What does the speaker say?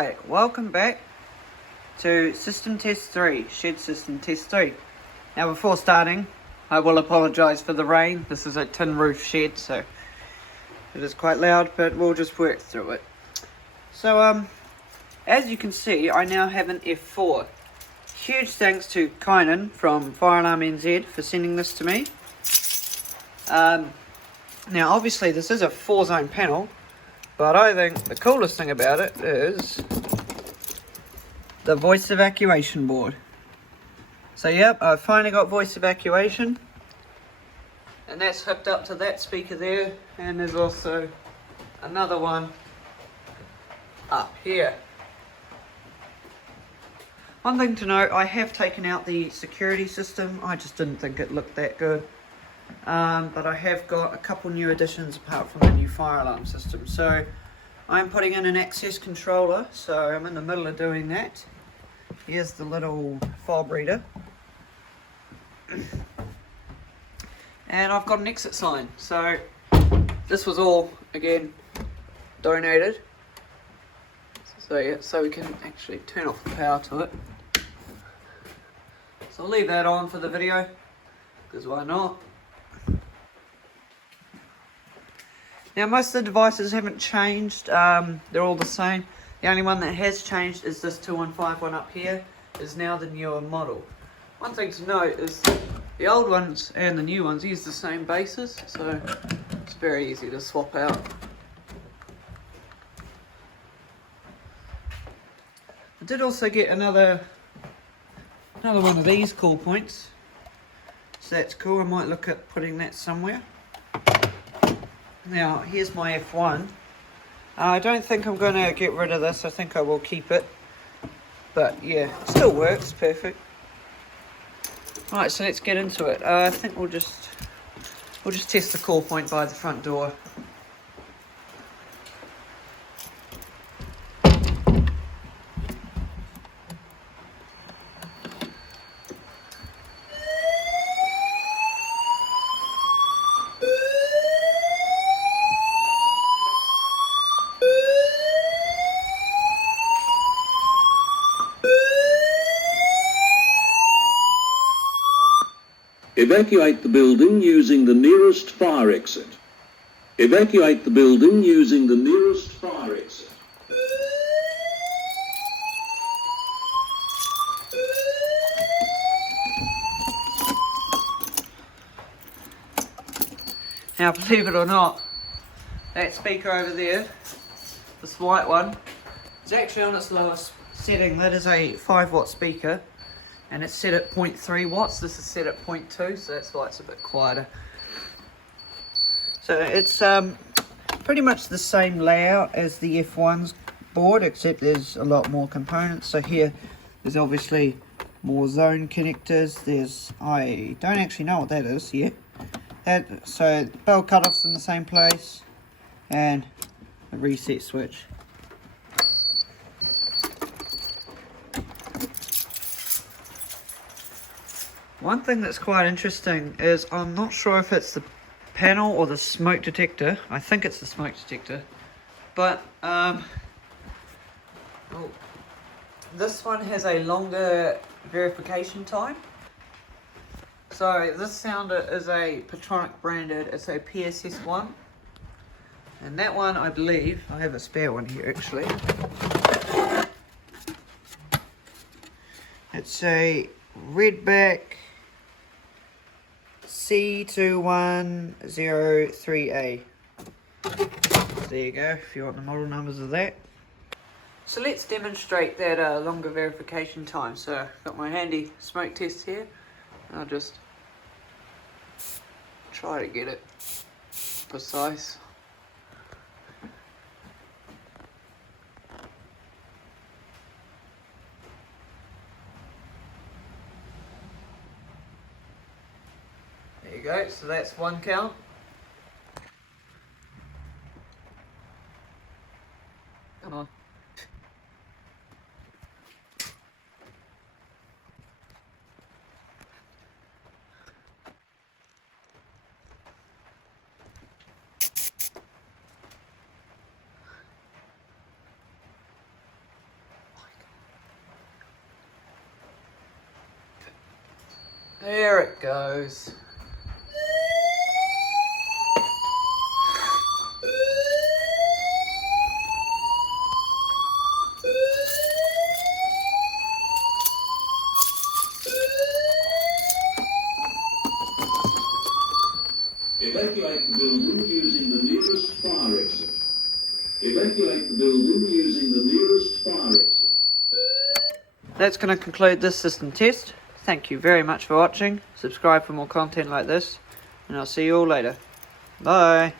Alright, welcome back to System Test 3, Shed System Test 3. Now before starting, I will apologise for the rain. This is a tin roof shed, so it is quite loud, but we'll just work through it. So, as you can see, I now have an F4. Huge thanks to Kynan from Fire Alarm NZ for sending this to me. Now obviously this is a 4-zone panel, but I think the coolest thing about it is the voice evacuation board. So yep, I've finally got voice evacuation, and that's hooked up to that speaker there, and there's also another one up here. One thing to note, I have taken out the security system. I just didn't think it looked that good. But I have got a couple new additions apart from the new fire alarm system. So I'm putting in an access controller, so I'm in the middle of doing that. Here's the little fob reader. And I've got an exit sign. So this was all, again, donated. So yeah, so we can actually turn off the power to it. So I'll leave that on for the video, because why not? Now most of the devices haven't changed, they're all the same. The only one that has changed is this 2151 one up here, is now the newer model. One thing to note is the old ones and the new ones use the same bases, so it's very easy to swap out. I did also get another one of these cool points, so that's cool. I might look at putting that somewhere. Now here's my F1. I don't think I'm going to get rid of this. I think I will keep it, but yeah, it still works perfect. Alright, so let's get into it. I think we'll just test the call point by the front door. Evacuate the building using the nearest fire exit. Evacuate the building using the nearest fire exit. Now believe it or not, that speaker over there, this white one, is actually on its lowest setting. That is a 5-watt speaker, and it's set at 0.3 watts. This is set at 0.2, so that's why it's a bit quieter. So it's pretty much the same layout as the F1's board, except there's a lot more components. So here there's obviously more zone connectors. There's, I don't actually know what that is yet. So bell cutoff's in the same place, and a reset switch. One thing that's quite interesting is I'm not sure if it's the panel or the smoke detector. I think it's the smoke detector, but this one has a longer verification time. So this sounder is a Pertronic branded, it's a PSS1, and that one I believe, I have a spare one here actually, it's a Redback C2103A. There you go, if you want the model numbers of that. So let's demonstrate that longer verification time. So I've got my handy smoke test here. I'll just try to get it precise. There you go, so that's one count. Come on. There it goes. Evacuate the building using the nearest fire exit. Evacuate the building using the nearest fire exit. That's going to conclude this system test. Thank you very much for watching. Subscribe for more content like this, and I'll see you all later. Bye.